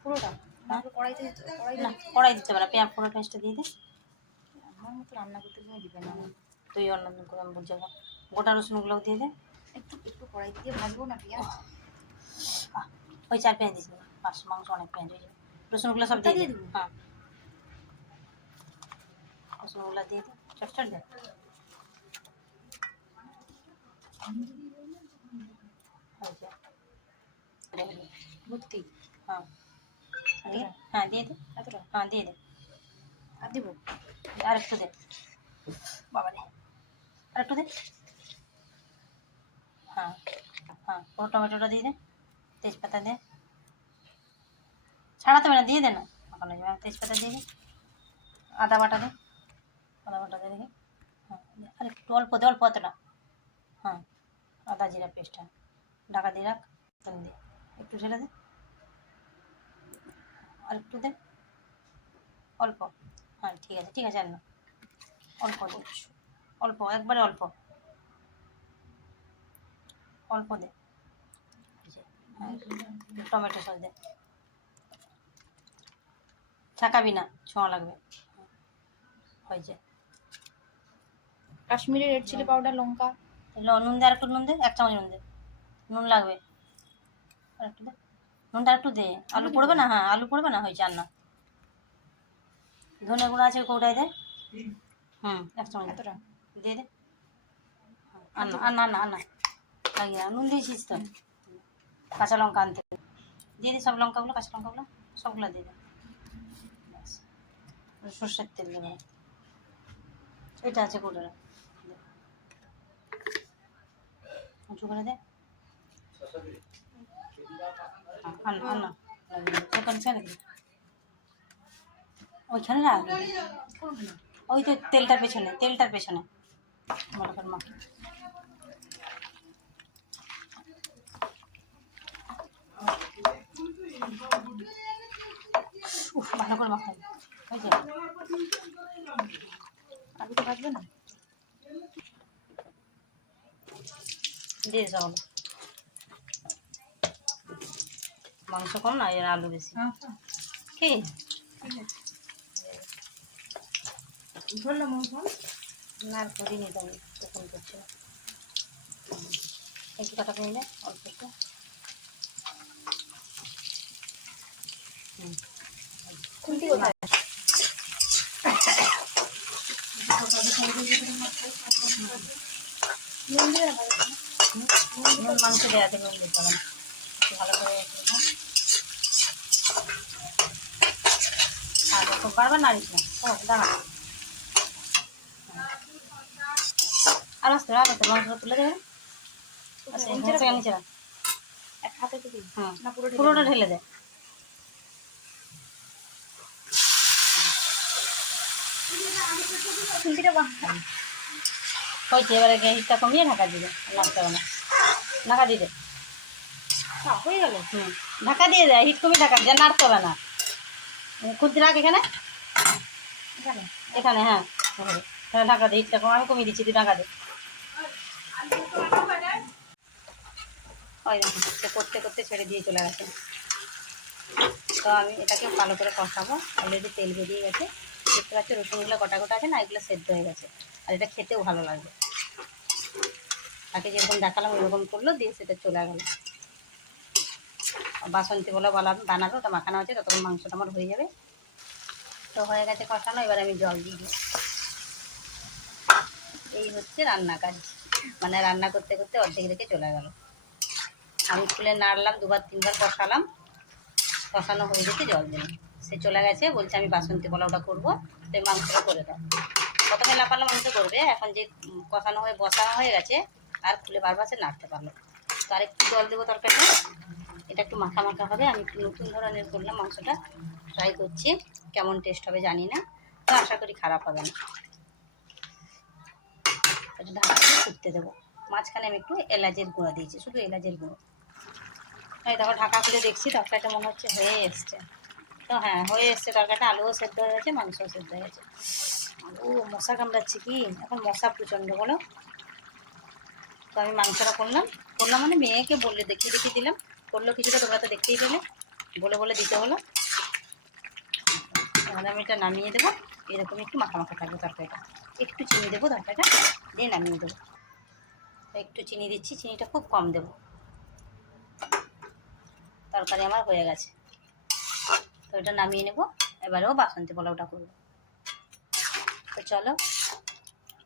পুরোটা কড়াইতে না, কড়াই দিতে পারে, পেঁয়াজ পুরো পেঁয়াজটা দিয়ে দে। আমার মতো রান্না করতে তুমি দিবে না, তুই অন্য করে আমি বুঝে গোটা রসুনগুলোও দিয়ে দে। একটু একটু কড়াই দিয়ে ভাজবো না পেঁয়াজ, ওই 4 পেঁয়াজ দিস, মাংস অনেক পেঁয়াজ হয়ে যাবে। রসুনগুলো সব দিয়ে দেবো। হ্যাঁ, রসুনগুলো দিয়ে দে, চট চট দে। ভর্তি। হ্যাঁ হ্যাঁ দিয়ে দে, এতটা? হ্যাঁ দিয়ে দে। আর দেবো? আর একটু দে, বাবা রে, আর একটু দে। হ্যাঁ হ্যাঁ, পুরো টমেটোটা দিয়ে দে, তেজপাতা দে, ছাড়াতে হবে না, দিয়ে দে না, তেজপাতা দিয়ে দে, আদা বাটা দে, আদা বাটা দিয়ে দেখি। হ্যাঁ, আর একটু অল্প দে, অল্প অতটা। হ্যাঁ, আদা জিরা পেস্টটা ঢাকা দিয়ে রাখ, দে একটু ঢেলে দে, আর একটু দে, অল্প। হ্যাঁ ঠিক আছে ঠিক আছে, আর না, অল্প দে, অল্প, একবারে অল্প, অল্প দে। হ্যাঁ, টমেটো সস দে, ছাকাবি না, ছোঁয়া লাগবে। হয়েছে। কাশ্মীরি রেড চিলি পাউডার, লঙ্কা, নুন দে, আর একটু নুন দে, 1 চামচ নুন দে, নুন লাগবে, আর একটু দে, নুনটা একটু দে। আলু পড়বে না, হ্যাঁ আলু পড়বে না, হয়েছে। আর না, ধনে গুঁড়ো আছে কৌটায় দে। 1 চামচ এতটা দিয়ে দে। আর না আর না আর না আর না, লাগিয়ে নুন দিয়েছিস তো। কাঁচা লঙ্কা আনতে দিয়ে দে, সব লঙ্কাগুলো, কাঁচা লঙ্কাগুলো সবগুলো দিয়ে দে। ব্যাস, সর্ষের তেল দেবে, এটা আছে কৌটোটা, উঁচু করে দে। আর না আর না, ওইখানে রাখ, ওই তো তেলটার পেছনে, তেলটার পেছনে মনে কর মা। ভালো করে মাখাই, হয়েছে। আলুটা ভাজবে না? দিয়ে সব, মাংস কম না, এর আলু বেশি। কি বললাম না, আর করিনি তো, আমি তখন করছি না। একটু কাটা করে নিলে অল্প একটু। খুন্তি কোথায়? নুন মাংস দেওয়া থেকে নুন দিতে হবে না, ভালো করে আর খুব বারবার নাড়িস না। ও দাঁড়া, আর আসতে আর আসতে মাংসটা তুলে দেবে। নিচে রাখ, এক হাতে দিবি না পুরোটা ঢেলে দে। হয়েছে, এবারে গ্যাসটা কমিয়ে ঢাকা দিবে, নাড়তে হবে না, ঢাকা দিয়ে দে। হয়ে গেল। ঢাকা দিয়ে দেয়, হিট কমিয়ে ঢাকা দিয়ে, নাড়তে হবে না। খুঁজতে রাখ এখানে, এখানে হ্যাঁ, তাহলে ঢাকা দে, হিটটা কম, আমি কমিয়ে দিচ্ছি, তুই ঢাকা দে। ওই সে করতে করতে ছেড়ে দিয়ে চলে গেছে। তো আমি এটাকে ভালো করে কষাবো, অলরেডি তেল বেরিয়ে গেছে, দেখতে পাচ্ছি রসুনগুলো গোটা গোটা আছে না, এগুলো সেদ্ধ হয়ে গেছে, আর এটা খেতেও ভালো লাগবে। তাকে যেরকম দেখালাম ওইরকম করলো, দিয়ে সেটা চলে গেল। বাসন্তী বলে বানাবে, ওটা মাখানো আছে, ততক্ষণ মাংসটা আমার হয়ে যাবে। তো হয়ে গেছে কষানো, এবার আমি জল দিয়ে দিই। এই হচ্ছে রান্না কাজ, মানে রান্না করতে করতে অর্ধেক রেখে চলে গেল। আমি খুলে নাড়লাম, 2-3 বার কষালাম, কষানো হয়ে গেছে, জল দিলাম, সে চলে গেছে। বলছে আমি বাসন্তী পোলাওটা করবো, তো মাংসটা করে দাও। প্রথমে না পারলে মাংস করবে, এখন যে কষানো হয়ে বসানো হয়ে গেছে, আর খুলে বারবার সে নাড়তে পারলো। তো আর একটু জল দেবো তরকারিটা, এটা একটু মাখা মাখা হবে। আমি একটু নতুন ধরনের করলাম মাংসটা, ট্রাই করছি, কেমন টেস্ট হবে জানি না, তো আশা করি খারাপ হবে না। একটু ঢাকা দিয়ে ফুটতে দেবো। মাঝখানে আমি একটু এলাচের গুঁড়ো দিয়েছি, শুধু এলাচের গুঁড়ো। এই দেখো ঢাকা খুলে দেখছি, তরকারিটা মনে হচ্ছে হয়ে এসছে। তো হ্যাঁ হয়ে এসছে তরকারিটা, আলুও সেদ্ধ হয়ে গেছে, মাংসও সেদ্ধ হয়ে গেছে। ও মশা কামড়াচ্ছে কি, এখন মশা প্রচণ্ড, বলো। তো আমি মাংসটা করলাম মানে মেয়েকে বললে দেখিয়ে দিলাম, করলো কিছুটা, তোমরা তো দেখতেই পেলে। বলে বলে দিতে হলো। তাহলে আমি এটা নামিয়ে দেবো। এরকম একটু মাখা মাখা থাকবে তরকারিটা। একটু চিনি দেবো তরকারিটা, দিয়ে নামিয়ে দেবো। একটু চিনি দিচ্ছি, চিনিটা খুব কম দেবো। তরকারি আমার হয়ে গেছে, তো এটা নামিয়ে নেবো। এবারেও বাসন্তী পোলাওটা করবো। তো চলো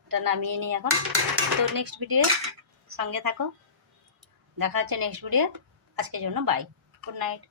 এটা নামিয়ে নিই এখন। তো নেক্সট ভিডিও সঙ্গে থাকো, দেখা হচ্ছে নেক্সট ভিডিও। আজকের জন্য বাই, গুড নাইট।